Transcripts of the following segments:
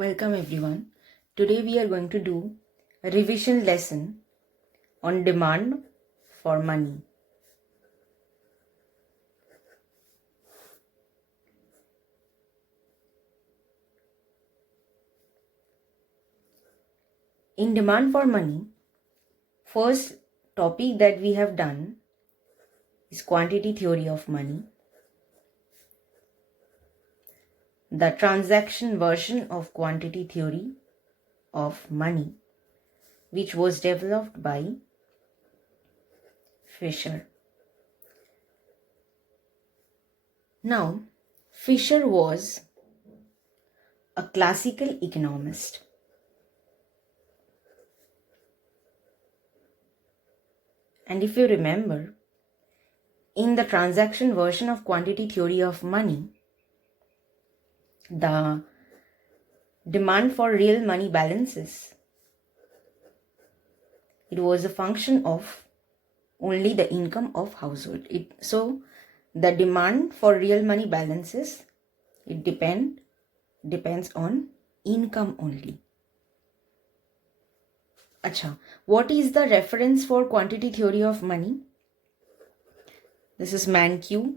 Welcome everyone. Today we are going to do a revision lesson on demand for money. In demand for money, first topic that we have done is quantity theory of money. The transaction version of quantity theory of money, which was developed by Fisher. Now, Fisher was a classical economist. And if you remember, in the transaction version of quantity theory of money, the demand for real money balances, it was a function of only the income of household. So the demand for real money balances, it depends on income only. Acha, what is the reference for quantity theory of money? This is Mankiw,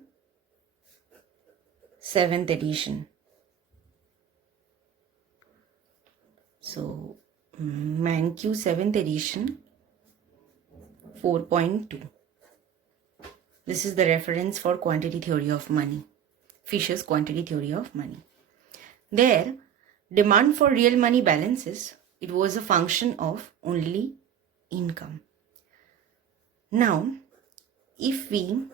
7th edition. So Mankiw 7th edition 4.2. This is the reference for quantity theory of money. Fisher's quantity theory of money. There, demand for real money balances, it was a function of only income. Now, if we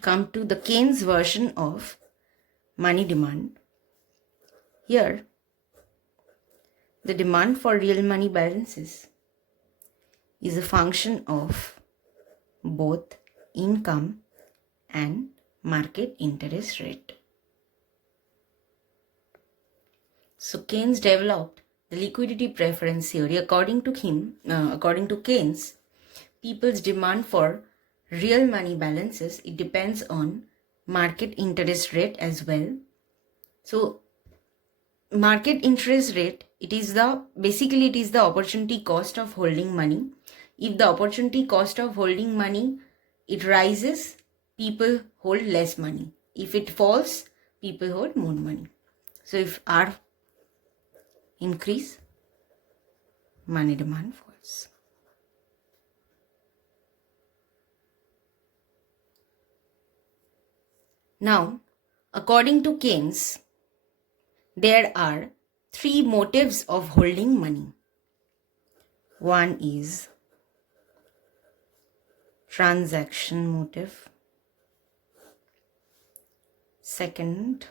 come to the Keynes version of money demand, here the demand for real money balances is a function of both income and market interest rate. So Keynes developed the liquidity preference theory. According to Keynes, people's demand for real money balances, it depends on market interest rate as well. So market interest rate, it is the opportunity cost of holding money. If the opportunity cost of holding money, it rises, people hold less money. If it falls, people hold more money. So if R increase, money demand falls. Now, according to Keynes, there are three motives of holding money. One is transaction motive. Second,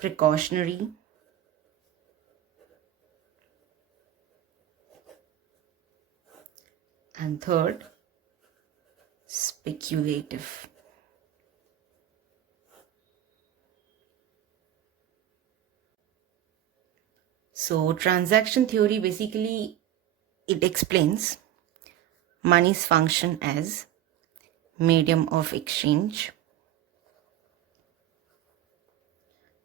precautionary. And third, speculative. So transaction theory basically, it explains money's function as medium of exchange.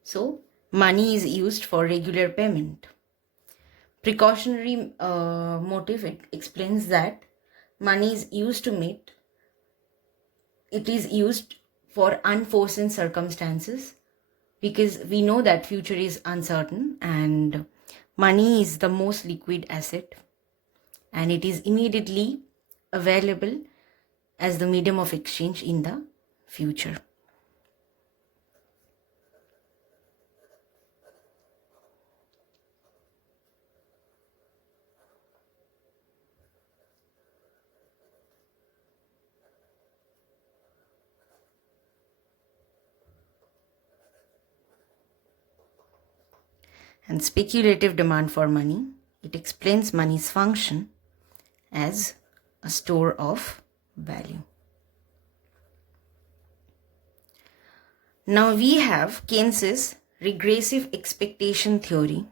So money is used for regular payment. Precautionary motive, it explains that money is used for unforeseen circumstances, because we know that future is uncertain and money is the most liquid asset and it is immediately available as the medium of exchange in the future. And speculative demand for money, it explains money's function as a store of value. Now we have Keynes's regressive expectation theory.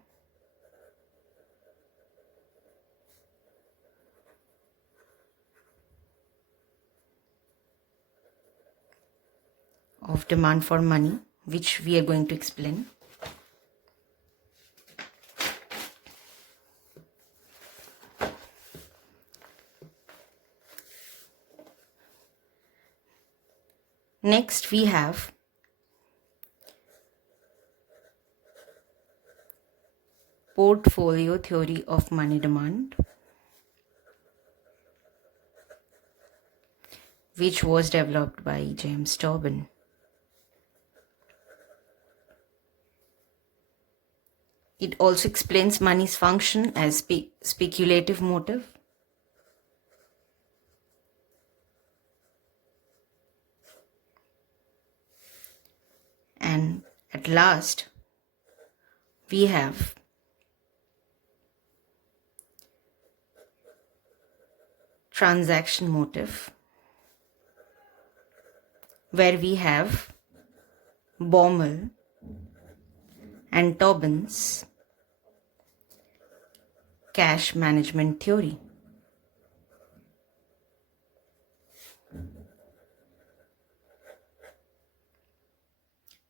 Of demand for money, which we are going to explain. Next we have portfolio theory of money demand, which was developed by James Tobin. It also explains money's function as speculative motive. And at last, we have transaction motive, where we have Baumol and Tobin's cash management theory.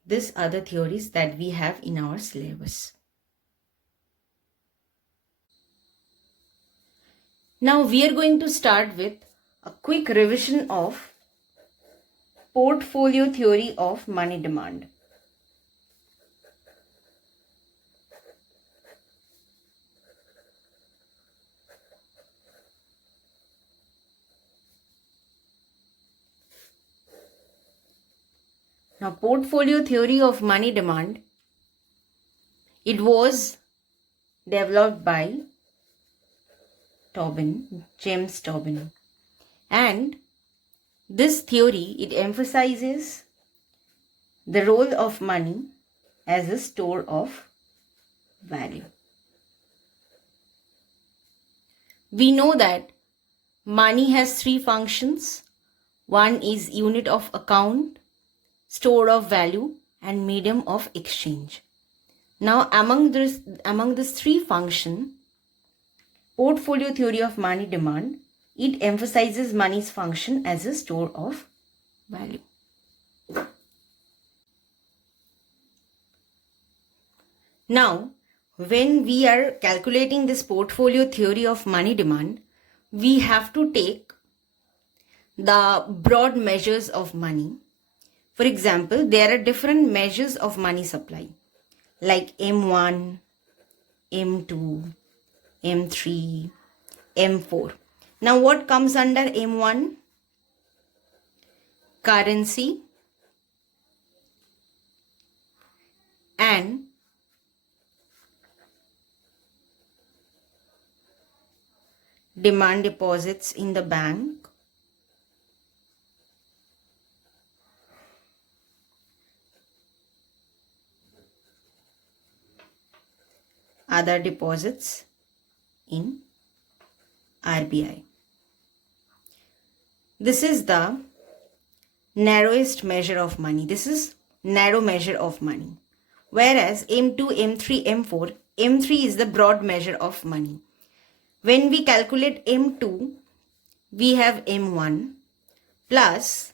These are the theories that we have in our syllabus. Now we are going to start with a quick revision of portfolio theory of money demand. Now, portfolio theory of money demand, it was developed by Tobin, James Tobin. And this theory, it emphasizes the role of money as a store of value. We know that money has three functions. One is unit of account, store of value, and medium of exchange. Now, among these three functions, portfolio theory of money demand, it emphasizes money's function as a store of value. Now, when we are calculating this portfolio theory of money demand, we have to take the broad measures of money. For example, there are different measures of money supply like M1, M2, M3, M4. Now what comes under M1? Currency and demand deposits in the bank, other deposits in RBI. This is the narrowest measure of money. This is narrow measure of money. Whereas M2, M3, M4, M3 is the broad measure of money. When we calculate M2, we have M1 plus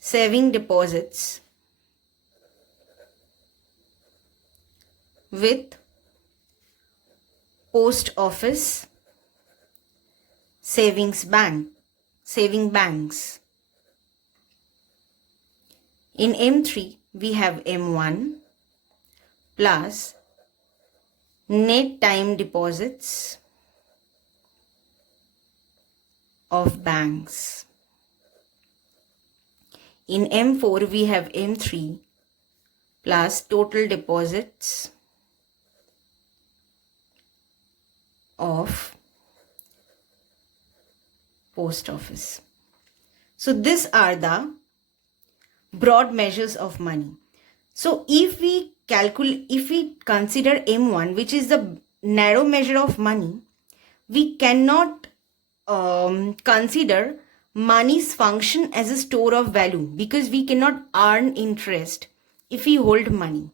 saving deposits with post office saving banks. In M3, we have M1 plus net time deposits of banks. In M4, we have M3 plus total deposits of post office. So these are the broad measures of money. So if we consider M1, which is the narrow measure of money, we cannot consider money's function as a store of value because we cannot earn interest if we hold money.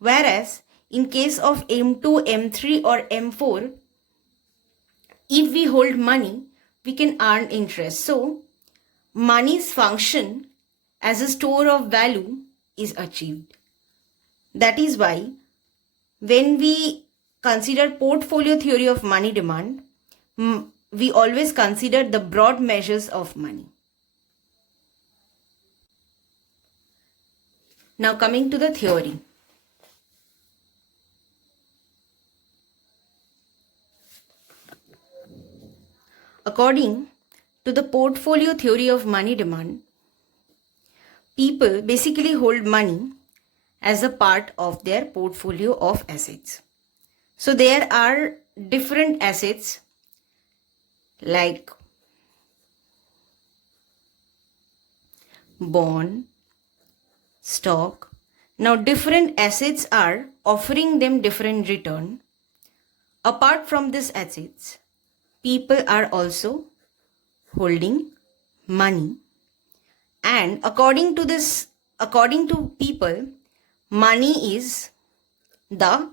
Whereas in case of M2, M3 or M4, if we hold money, we can earn interest. So money's function as a store of value is achieved. That is why when we consider portfolio theory of money demand, we always consider the broad measures of money. Now coming to the theory. According to the portfolio theory of money demand, people basically hold money as a part of their portfolio of assets. So there are different assets like bond, stock. Now different assets are offering them different return. Apart from these assets, people are also holding money, and according to people, money is the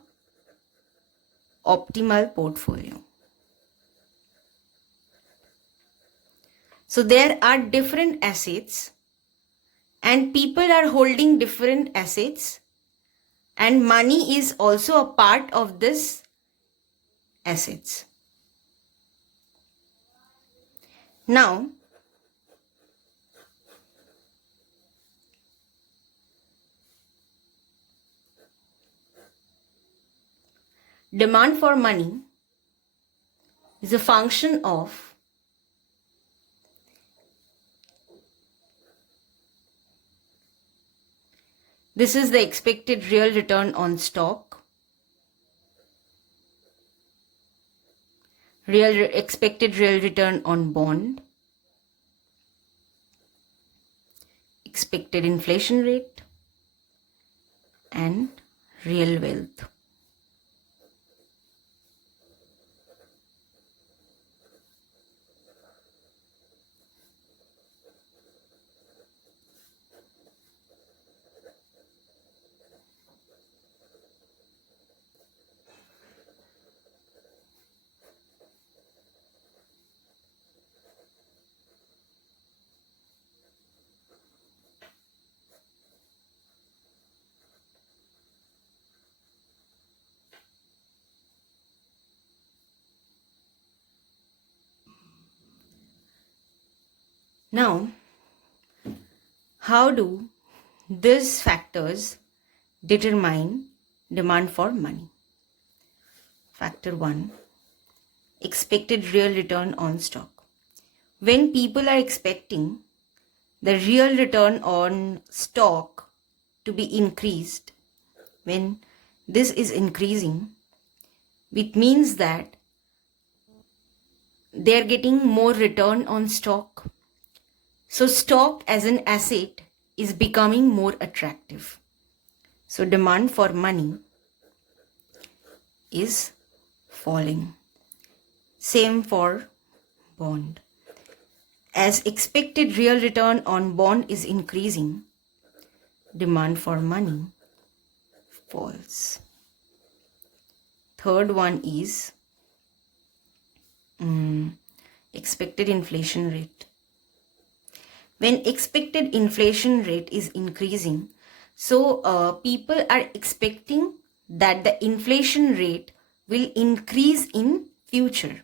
optimal portfolio. So there are different assets and people are holding different assets, and money is also a part of this assets. Now, demand for money is a function of this is the expected real return on stock, expected real return on bond, expected inflation rate, and real wealth. Now, how do these factors determine demand for money? Factor 1, expected real return on stock. When people are expecting the real return on stock to be increased, when this is increasing, it means that they are getting more return on stock. So stock as an asset is becoming more attractive. So demand for money is falling. Same for bond. As expected real return on bond is increasing, demand for money falls. Third one is expected inflation rate. When expected inflation rate is increasing, so people are expecting that the inflation rate will increase in future.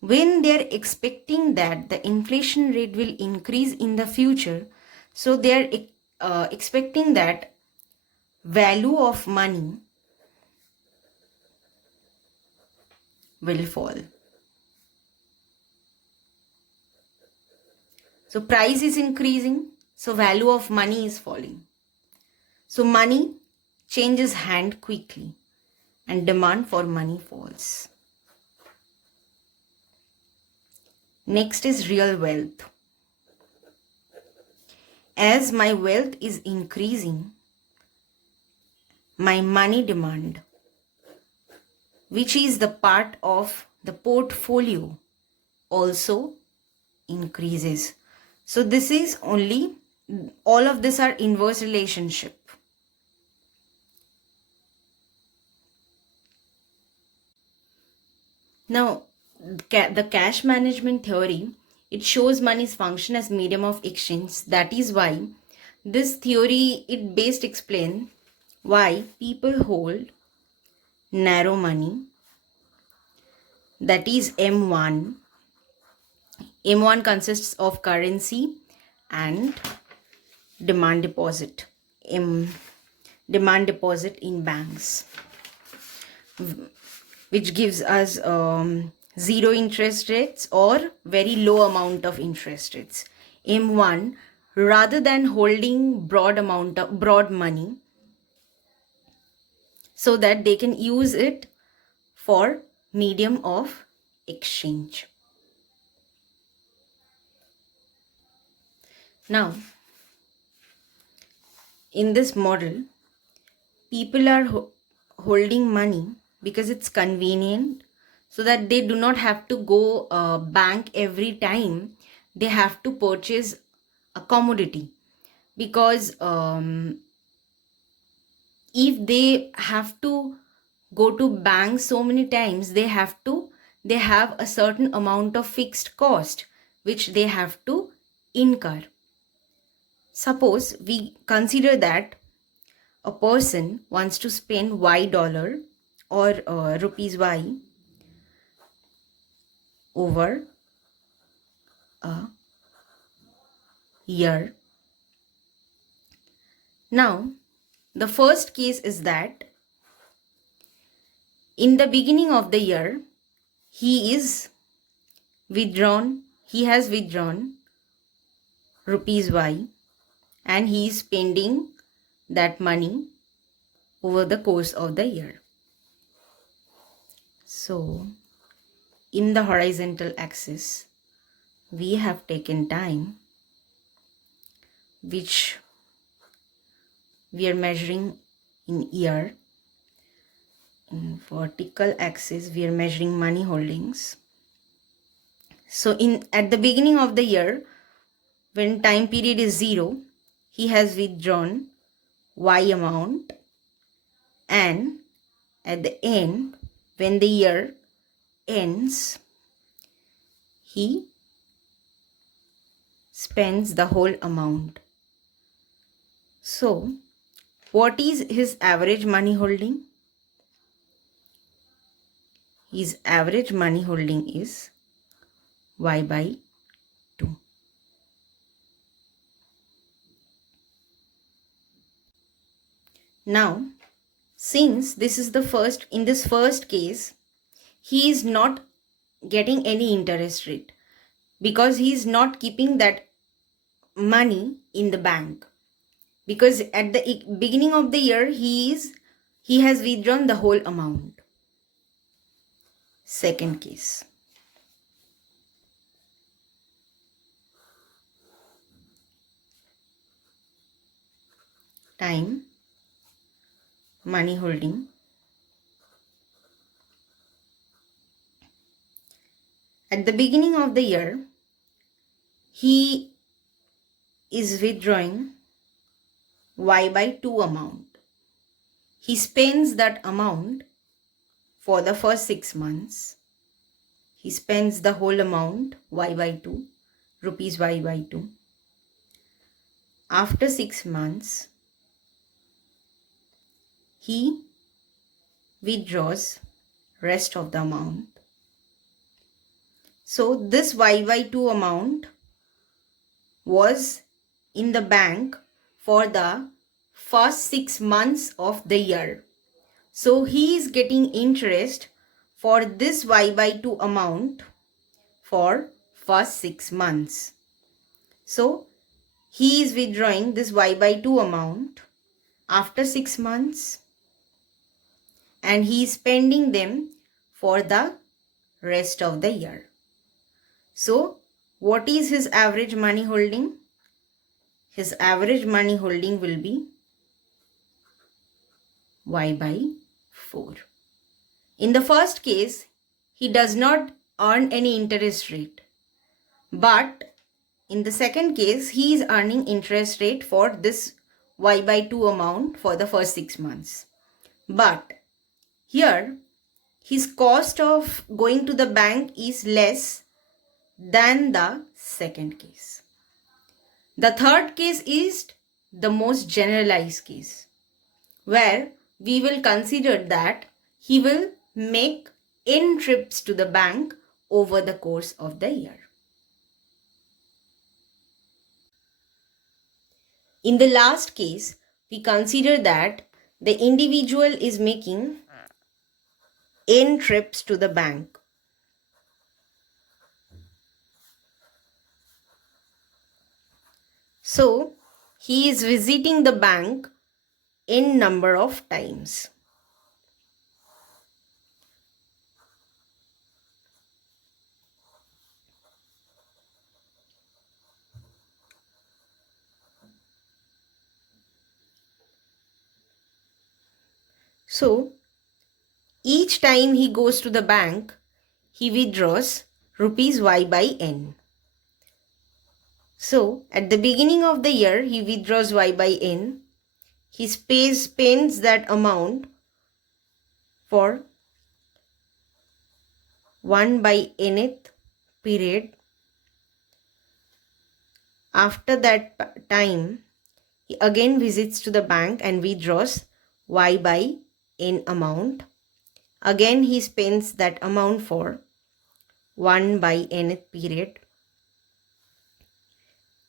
When they are expecting that the inflation rate will increase in the future, so they are expecting that value of money will fall. So price is increasing, so value of money is falling. So money changes hand quickly and demand for money falls. Next is real wealth. As my wealth is increasing, my money demand, which is the part of the portfolio, also increases. So this is only, all of this are inverse relationship. Now, the cash management theory, it shows money's function as medium of exchange. That is why this theory, it best explain why people hold narrow money, that is M1. M1 consists of currency and demand deposit. demand deposit in banks, which gives us zero interest rates or very low amount of interest rates. M1, rather than holding broad money, so that they can use it for medium of exchange. Now, in this model, people are holding money because it's convenient, so that they do not have to go bank every time they have to purchase a commodity. Because if they have to go to bank so many times, they have a certain amount of fixed cost which they have to incur. Suppose we consider that a person wants to spend $Y or rupees Y over a year. Now, the first case is that in the beginning of the year, he has withdrawn rupees Y, and he is spending that money over the course of the year. So, in the horizontal axis, we have taken time, which we are measuring in year. In vertical axis, we are measuring money holdings. So at the beginning of the year, when time period is 0, he has withdrawn Y amount, and at the end, when the year ends, he spends the whole amount. So, what is his average money holding? His average money holding is Y by 2. Now, since this is in this first case, he is not getting any interest rate because he is not keeping that money in the bank, because at the beginning of the year he has withdrawn the whole amount. Second case. Time, money holding. At the beginning of the year, he is withdrawing Y by 2 amount. He spends that amount for the first 6 months. He spends the whole amount, Y by 2, rupees Y by 2. After 6 months, he withdraws rest of the amount. So this Y by 2 amount was in the bank for the first 6 months of the year. So he is getting interest for this Y by 2 amount for first 6 months. So he is withdrawing this Y by 2 amount after 6 months, and he is spending them for the rest of the year. So what is his average money holding? His average money holding will be Y by 4. In the first case, he does not earn any interest rate. But in the second case, he is earning interest rate for this Y by 2 amount for the first 6 months. But here, his cost of going to the bank is less than the second case. The third case is the most generalized case, where we will consider that he will make n trips to the bank over the course of the year. In the last case, we consider that the individual is making n trips to the bank. So he is visiting the bank n number of times. So each time he goes to the bank, he withdraws rupees y by n. So at the beginning of the year, he withdraws y by n. He spends that amount for 1 by nth period. After that time, he again visits to the bank and withdraws y by n amount. Again he spends that amount for 1 by nth period.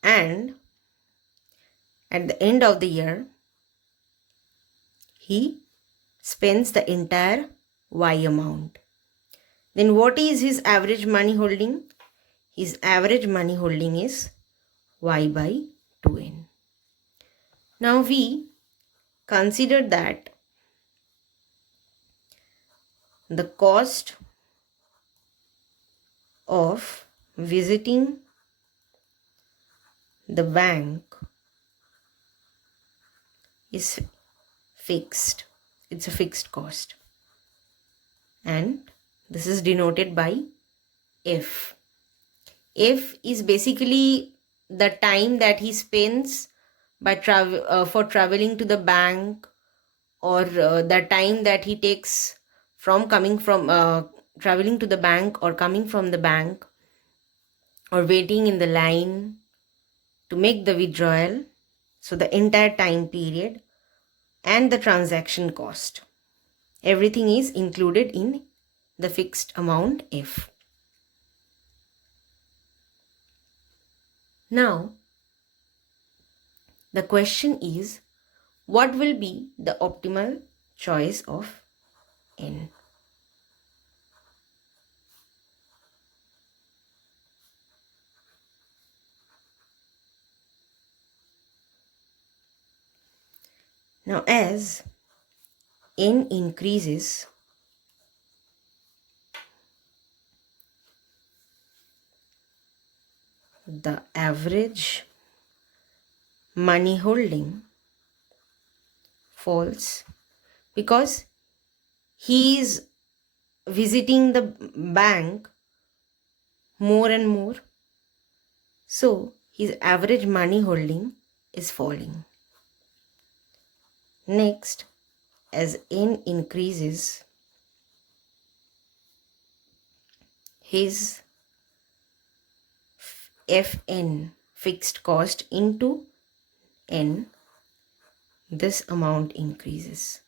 And at the end of the year, he spends the entire y amount. Then what is his average money holding? His average money holding is y by 2n. Now we consider that the cost of visiting the bank is fixed. It's a fixed cost. And this is denoted by F. F is basically the time that he spends by for traveling to the bank, or the time that he takes from traveling to the bank or coming from the bank, or waiting in the line to make the withdrawal. So the entire time period and the transaction cost, everything is included in the fixed amount F. Now the question is, what will be the optimal choice of n? Now as n increases, the average money holding falls, because he is visiting the bank more and more. So his average money holding is falling. Next, as n increases, his Fn, fixed cost, into n, this amount increases.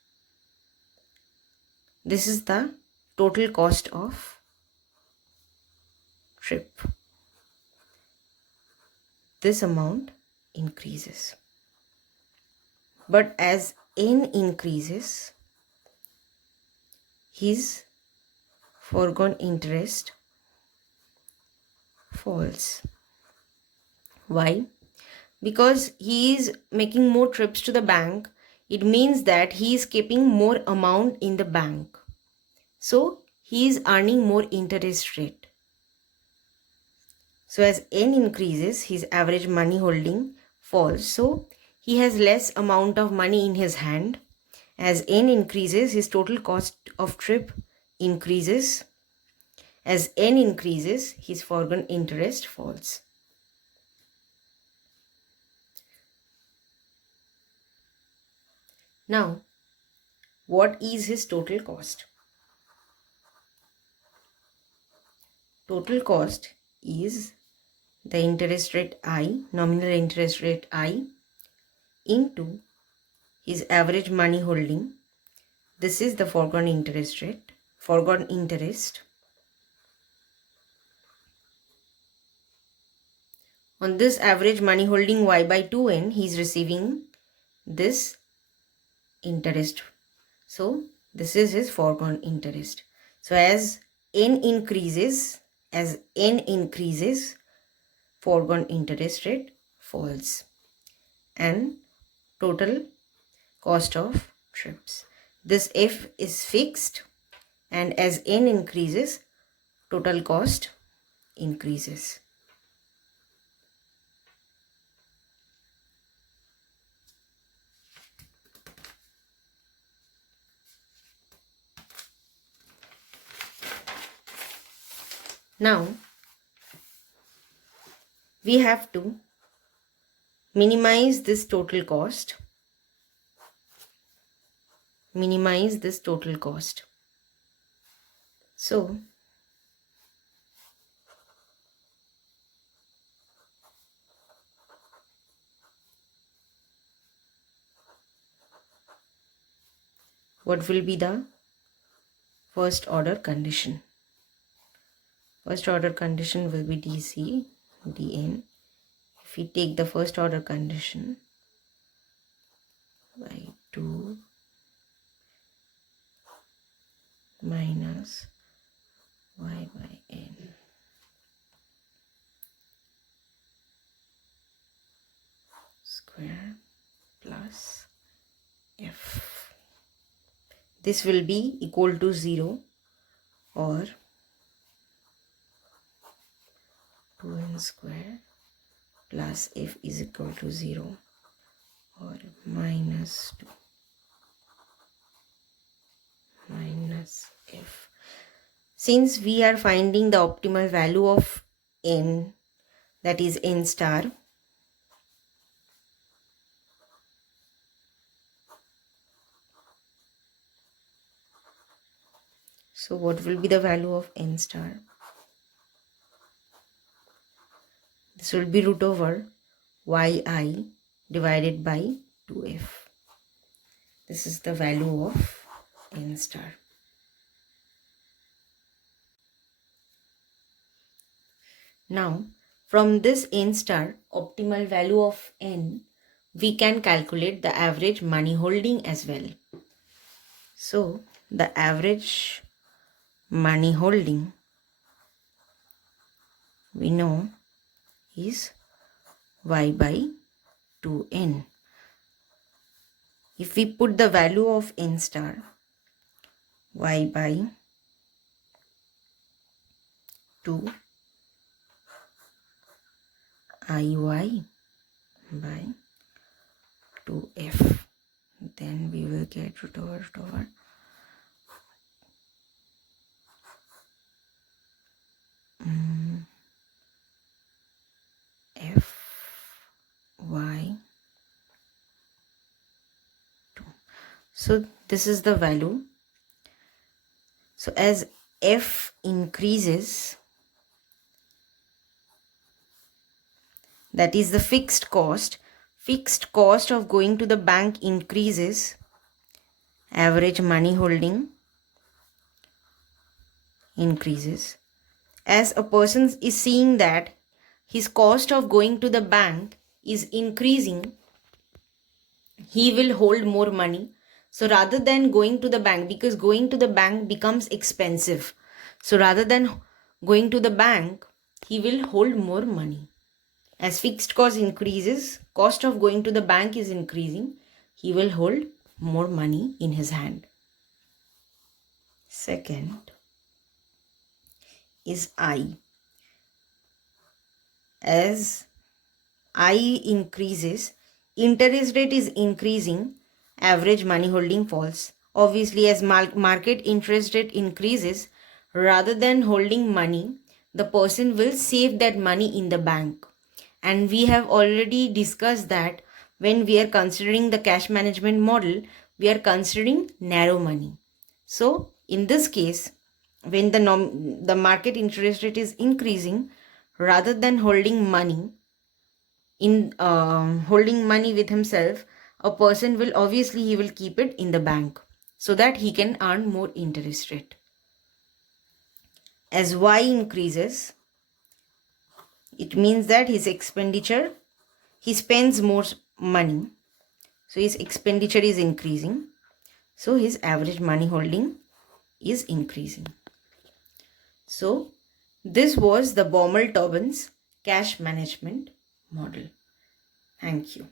This is the total cost of trip. This amount increases. But as n increases, his foregone interest falls. Why? Because he is making more trips to the bank. It means that he is keeping more amount in the bank. So he is earning more interest rate. So as n increases, his average money holding falls. So he has less amount of money in his hand. As n increases, his total cost of trip increases. As n increases, his foregone interest falls. Now, what is his total cost? Total cost is the interest rate I, nominal interest rate I, into his average money holding. This is the foregone interest rate, foregone interest. On this average money holding y by 2n, he is receiving this interest. So this is his foregone interest. So as n increases, foregone interest rate falls, and total cost of trips. This f is fixed, and as n increases, total cost increases. Now we have to minimize this total cost. So what will be the first order condition? First order condition will be dc dn. If we take the first order condition by 2 minus y by n square plus f, this will be equal to 0 or 2n square plus f is equal to 0 or minus 2 minus f. Since we are finding the optimal value of n, that is n star, so what will be the value of n star? This will be root over yi divided by 2f. This is the value of n star. Now, from this n star optimal value of n, we can calculate the average money holding as well. So, the average money holding we know is y by 2n. If we put the value of n star, y by 2 iy by 2f, then we will get root over f y 2. So this is the value. So as f increases, that is the fixed cost of going to the bank increases, average money holding increases. As a person is seeing that his cost of going to the bank is increasing, he will hold more money. So rather than going to the bank, because going to the bank becomes expensive, so rather than going to the bank, he will hold more money. As fixed cost increases, cost of going to the bank is increasing, he will hold more money in his hand. Second is I. As I increases, interest rate is increasing, average money holding falls. Obviously, as market interest rate increases, rather than holding money, the person will save that money in the bank. And we have already discussed that when we are considering the cash management model, we are considering narrow money. So in this case, when the market interest rate is increasing, rather than holding money with himself, a person will obviously he will keep it in the bank so that he can earn more interest rate. As y increases, it means that his expenditure, he spends more money, so his expenditure is increasing. So his average money holding is increasing. So this was the Baumol-Tobin's cash management model. Thank you.